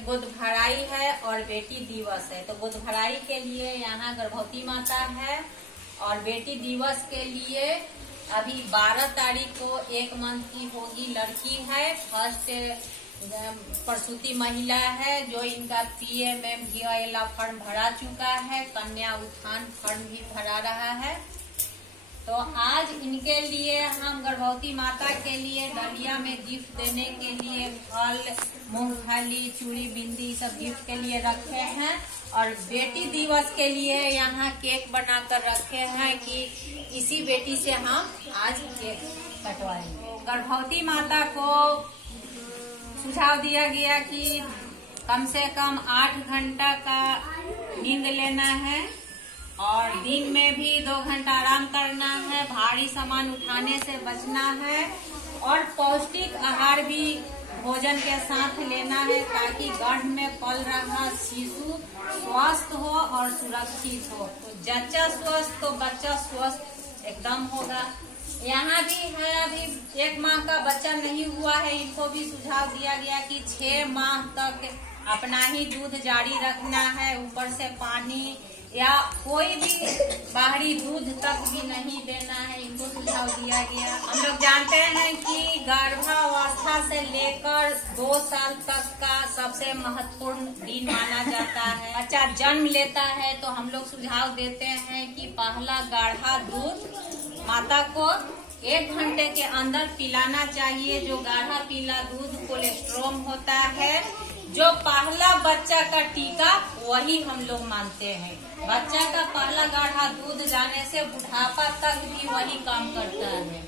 गोद भराई है और बेटी दिवस है। तो गोद भराई के लिए यहाँ गर्भवती माता है और बेटी दिवस के लिए अभी 12 तारीख को 1 मंथ की होगी लड़की है। फर्स्ट प्रसूति महिला है जो इनका PMMVL फॉर्म भरा चुका है, कन्या उत्थान फॉर्म भी भरा रहा है। तो आज इनके लिए हम गर्भवती माता के लिए डलिया में गिफ्ट देने के लिए फल, मूंगफली, चूड़ी, बिंदी सब गिफ्ट के लिए रखे हैं। और बेटी दिवस के लिए यहाँ केक बनाकर रखे हैं कि इसी बेटी से हम आज केक कटवाएंगे। गर्भवती माता को सुझाव दिया गया कि कम से कम 8 घंटा का नींद लेना है और दिन में भी 2 घंटा आराम करना है, भारी सामान उठाने से बचना है और पौष्टिक आहार भी भोजन के साथ लेना है ताकि गर्भ में पल रहा शिशु स्वस्थ हो और सुरक्षित हो। तो जच्चा स्वस्थ तो बच्चा स्वस्थ एकदम होगा। यहाँ भी है अभी 1 माह का बच्चा नहीं हुआ है, इनको भी सुझाव दिया गया कि 6 माह तक अपना ही दूध जारी रखना है, ऊपर से पानी या कोई भी बाहरी दूध तक भी नहीं देना है, इनको सुझाव दिया गया। हम लोग जानते हैं कि गर्भावस्था से लेकर 2 साल तक का सबसे महत्वपूर्ण दिन माना जाता है। बच्चा जन्म लेता है तो हम लोग सुझाव देते हैं कि पहला गाढ़ा दूध माता को 1 घंटे के अंदर पिलाना चाहिए। जो गाढ़ा पीला दूध कोलेस्ट्रॉल होता है, जो पहला बच्चा का टीका वही हम लोग मानते हैं। बच्चा का पहला गाढ़ा दूध जाने से बुढ़ापा तक भी वही काम करता है।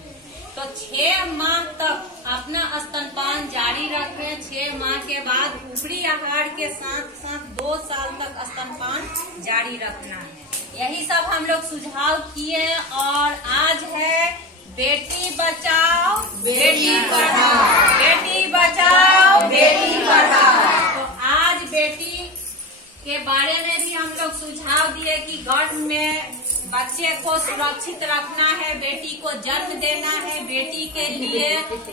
तो 6 माह तक अपना स्तनपान जारी रखें। 6 माह के बाद ऊपरी आहार के साथ साथ 2 साल तक स्तनपान जारी रखना है। यही सब हम लोग सुझाव किए और आज है बेटी बचाओ बेटी पढ़ाओ, बेटी बचाओ बेटी पढ़ाओ। तो आज बेटी के बारे में भी हम लोग सुझाव दिए कि गर्भ में बच्चे को सुरक्षित रखना है, बेटी को जन्म देना है। बेटी के लिए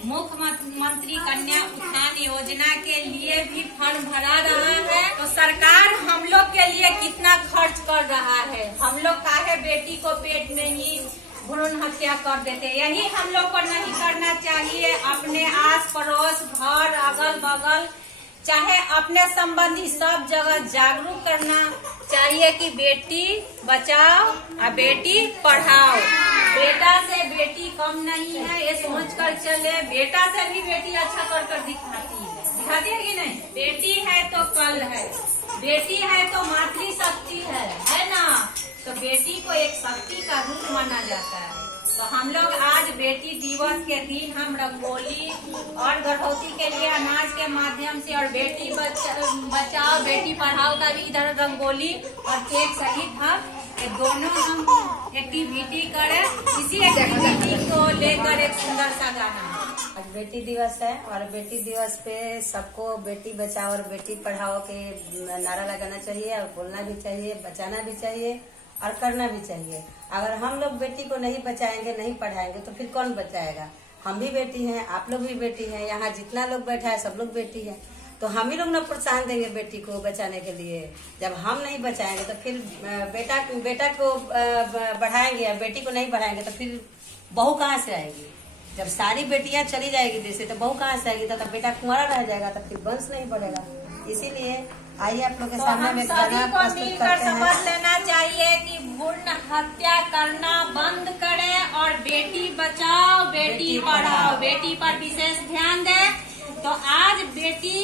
मुख्यमंत्री कन्या उत्थान योजना के लिए भी फॉर्म भरा रहा है। तो सरकार हम लोग के लिए कितना खर्च कर रहा है। हम लोग काहे बेटी को पेट में ही भ्रूण हत्या कर देते, यही हम लोग को नहीं करना चाहिए। अपने आस पड़ोस, घर, अगल बगल, चाहे अपने संबंधी सब जगह जागरूक करना चाहिए कि बेटी बचाओ और बेटी पढ़ाओ। बेटा से बेटी कम नहीं है, ये सोच कर चले। बेटा से भी बेटी अच्छा कर दिखाती है कि नहीं। बेटी है तो कल है, बेटी है तो मातृशक्ति है ना। तो बेटी को एक शक्ति का रूप माना जाता है। तो हम लोग आज बेटी दिवस के दिन हम रंगोली और गर्भवती के लिए अनाज के माध्यम से और बेटी बचाओ बेटी पढ़ाओ का भी इधर रंगोली और केक सहित हम दोनों हम एक्टिविटी करें। इसी एक्टिविटी को लेकर एक सुंदर सा गाना। आज बेटी दिवस है और बेटी दिवस पे सबको बेटी बचाओ और बेटी पढ़ाओ के नारा लगाना चाहिए और बोलना भी चाहिए, बचाना भी चाहिए और करना भी चाहिए। अगर हम लोग बेटी को नहीं बचाएंगे, नहीं पढ़ाएंगे तो फिर कौन बचाएगा। हम भी बेटी हैं, आप लोग भी बेटी हैं, यहाँ जितना लोग बैठा है सब लोग बेटी हैं। तो हम ही लोग ना प्रोत्साहन देंगे बेटी को बचाने के लिए। जब हम नहीं बचाएंगे तो फिर बेटा को बढ़ाएंगे, बेटी को नहीं बढ़ाएंगे तो फिर बहू कहाँ से आएगी। जब सारी बेटियां चली जाएगी देश से तो बहू कहाँ से आएगी। तब बेटा कुंवारा रह जाएगा, तब फिर वंश नहीं बढ़ेगा। इसीलिए आइए आप लोग के सामने में सभी को मिलकर शपथ लेना चाहिए कि भ्रूण हत्या करना बंद करें और बेटी बचाओ बेटी पढ़ाओ, बेटी पर विशेष ध्यान दें। तो आज बेटी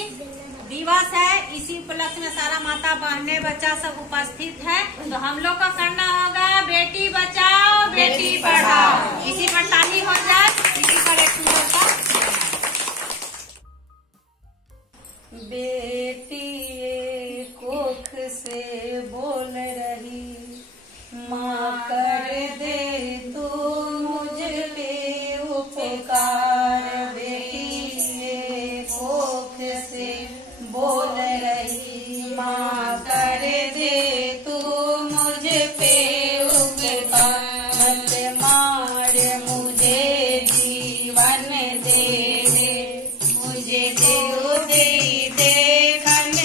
दिवस है, इसी उपलक्ष्य में सारा माता बहने बच्चा सब उपस्थित है। तो हम लोग को करना होगा बेटी बचाओ बेटी पढ़ाओ। इसी पर ताली हो जाए, इसी पर एक सुंदर सा बेटी कोख से बोल रही माँ कर दे तू मुझ पे उपकार। बेटी कोख से बोल रही माँ कर दे तू मुझ पे उपकार। मत मार मुझे जीवन दे, मुझे दे दे खन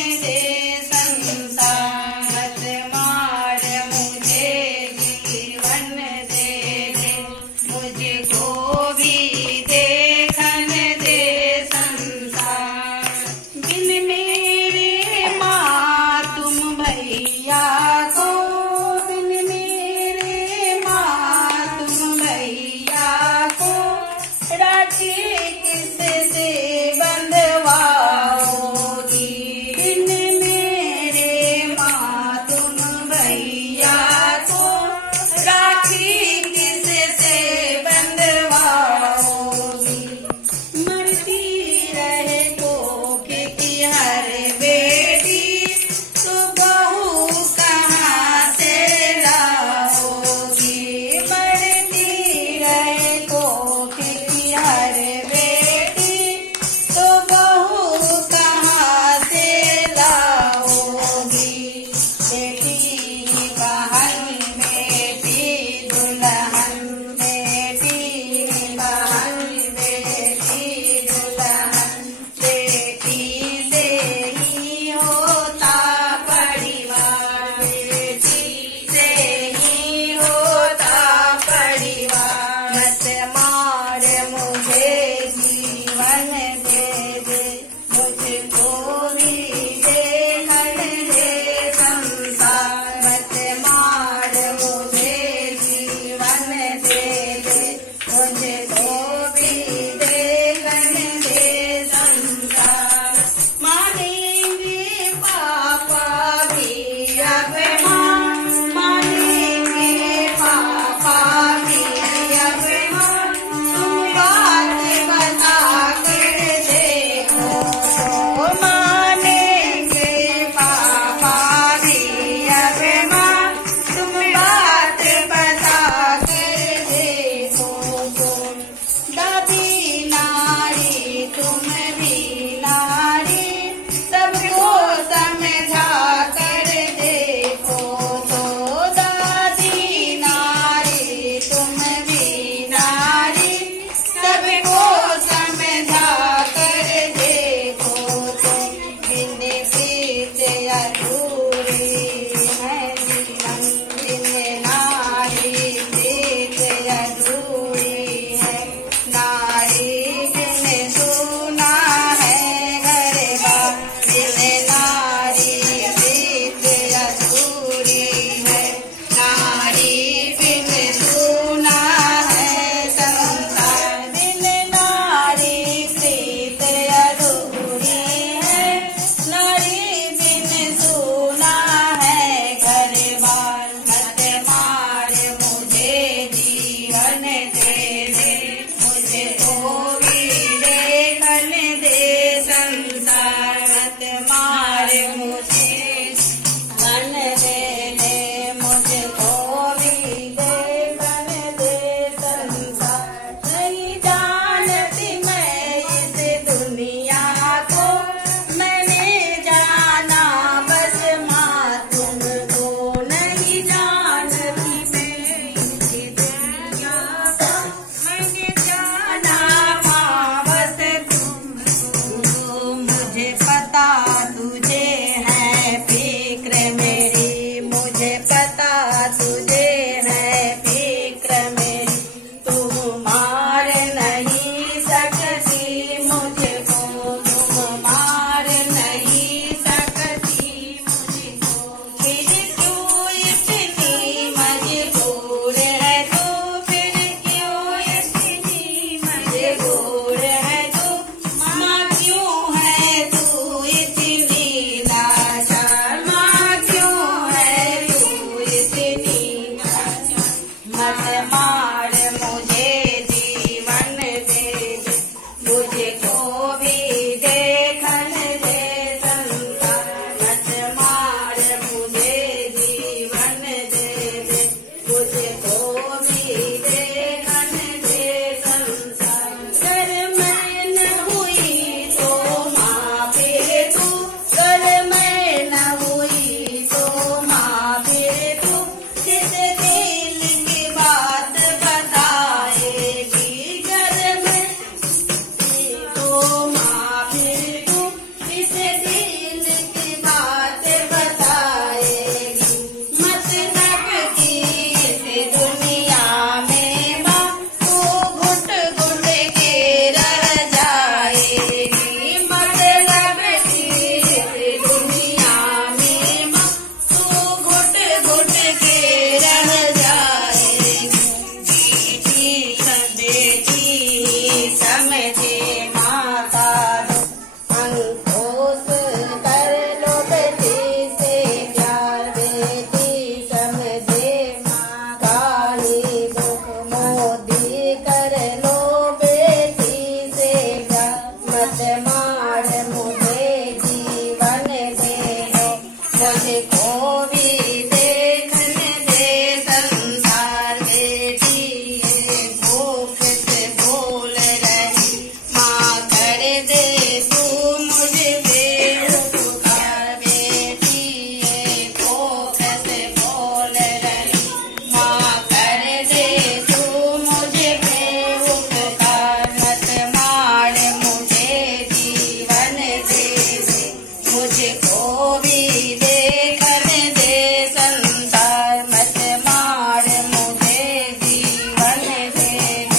मुझको भी देखने दे संसार, मत मार मुझे जीवन दे दे।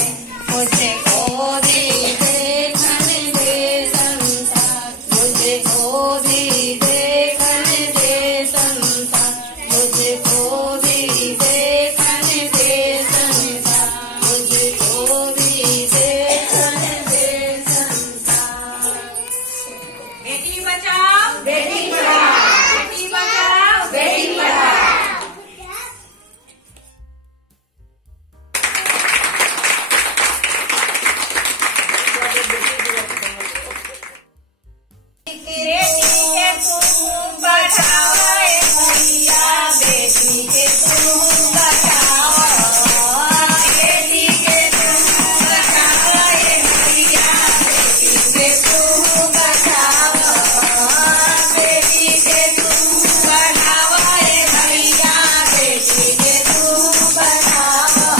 मुझको भी देखने दे संसार, मुझको भी देखने दे संसार, मुझको भी देखने दे संसार, मुझको भी देखने दे संसार। बेटी बचाओ बेटी पढ़ाओ, बेटी बचाओ बेटी पढ़ाओ। बेटी के तुम बचाओ भैया, बेटी के तुम बचाओ, बेटी के तुम बचाओ भैया, बेटी के तुम बचाओ, बेटी के तुम बढ़ाओ भैया, बेटी के तुम बचाओ,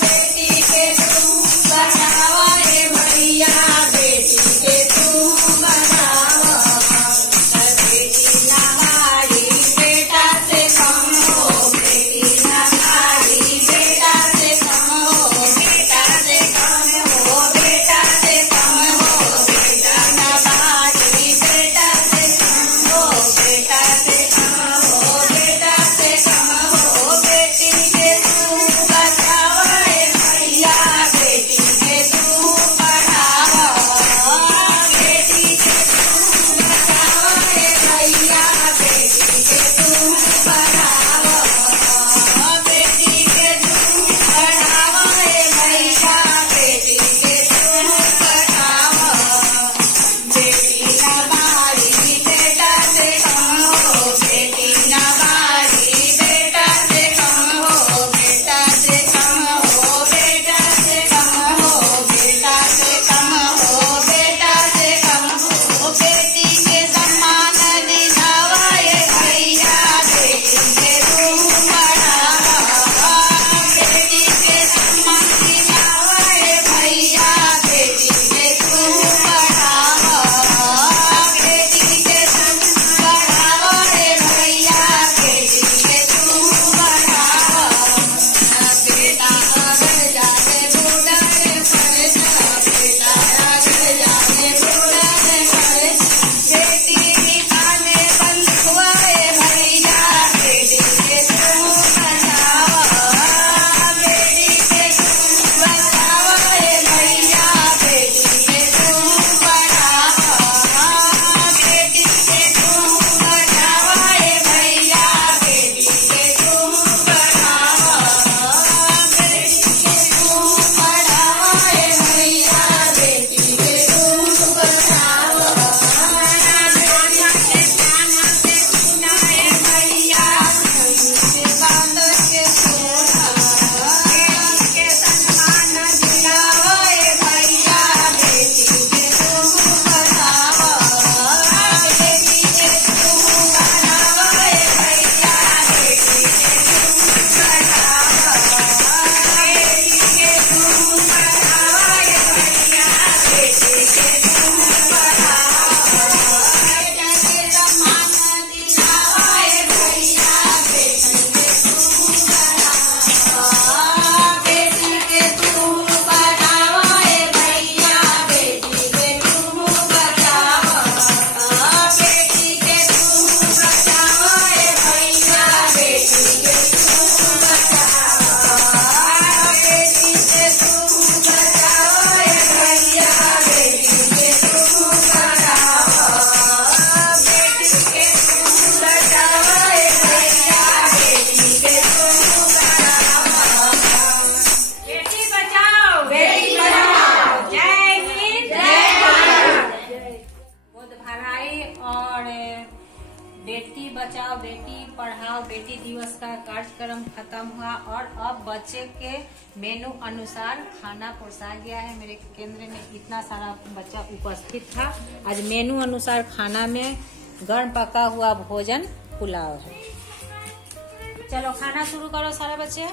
बेटी के तुम बचाओ भैया, बेटी के तुम बचाओ। बेटी हमारी बेटा से कम हो, बेटी हमारी बेटा से कम हो, बेटा से कम हो, बेटा से कम हो, बेटा हमारी बेटा से कम हो, बेटा से कम हो, बेटा से कम हो। बेटी के तुम बचाओ भैया, बेटी के तुम बढ़ाओ, बेटी के तुम बचाओ भैया, बेटी के तुम बढ़ाओ, बेटी के तुम बढ़ाओ भैया, बेटी के तुम बढ़ाओ। बेटी हमारी बेटा से कम हो, बेटी हमारी बेटा से कम हो, बेटा से कम हो, बेटा से कम हो, बेटा से कम हो, बेटा से कम हो। बेटी के सम्मान दिलाओ भैया, बेटी के तुम बढ़ाओ, बेटी के सम्मान दिलाओ भैया, बेटी के तुम बढ़ाओ, बेटी के तुम बढ़ाओ भैया, बेटी के तुम बढ़ाओ। बेटा अगर जाने बूढ़ा रे फरसा, बेटा अगर जाने बूढ़ा रे फरसा, बेटी निकाले बंद हुआ भैया, बेटी के तुम बचाओ, बेटी के तुम बचाओ भैया, बेटी के तुम बढ़ाओ, बेटी के तुम बचाओ भैया, बेटी के तुम बढ़ाओ, बेटी के तुम बढ़ाओ भैया, बेटी के तुम बचाओ। खाना से सुनाए भैया, से बांध के सोना, बेटी के सम्मान दिलाओ भैया, बेटी के तुम बढ़ाओ, बेटी के तुम बढ़ाओ भैया, बेटी के तुम बढ़ाओ, बेटी के तुम बढ़ाओ भैया, बेटी के तुम बढ़ाओ। बेटा के सम्मान दिलाओ भैया, बेटी के तुम बढ़ाओ, बेटी के तुम बढ़ाओ भैया, बेटी के तुम बचाओ, बेटी के तुम बचाओ भैया, बेटी के तुम बचाओ, बेटी के तुम बचाओ भैया, बेटी के तुम बढ़ाओ, बेटी के तुम बचाओ भैया, बेटी के तुम बढ़ाओ। बेटी बचाओ बेटी पढ़ाओ, जय हिंद जय भारत। बुध भराई और बेटी बचाओ बेटी पढ़ाओ बेटी दिवस का कार्यक्रम खत्म हुआ और अब बच्चे के मेनू अनुसार खाना परोसा गया है। मेरे केंद्र में इतना सारा बच्चा उपस्थित था। आज मेनू अनुसार खाना में गर्म पका हुआ भोजन पुलाव है। चलो खाना शुरू करो सारे बच्चे।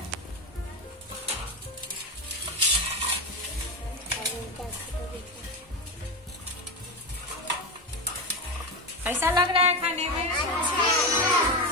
कैसा लग रहा है खाने में?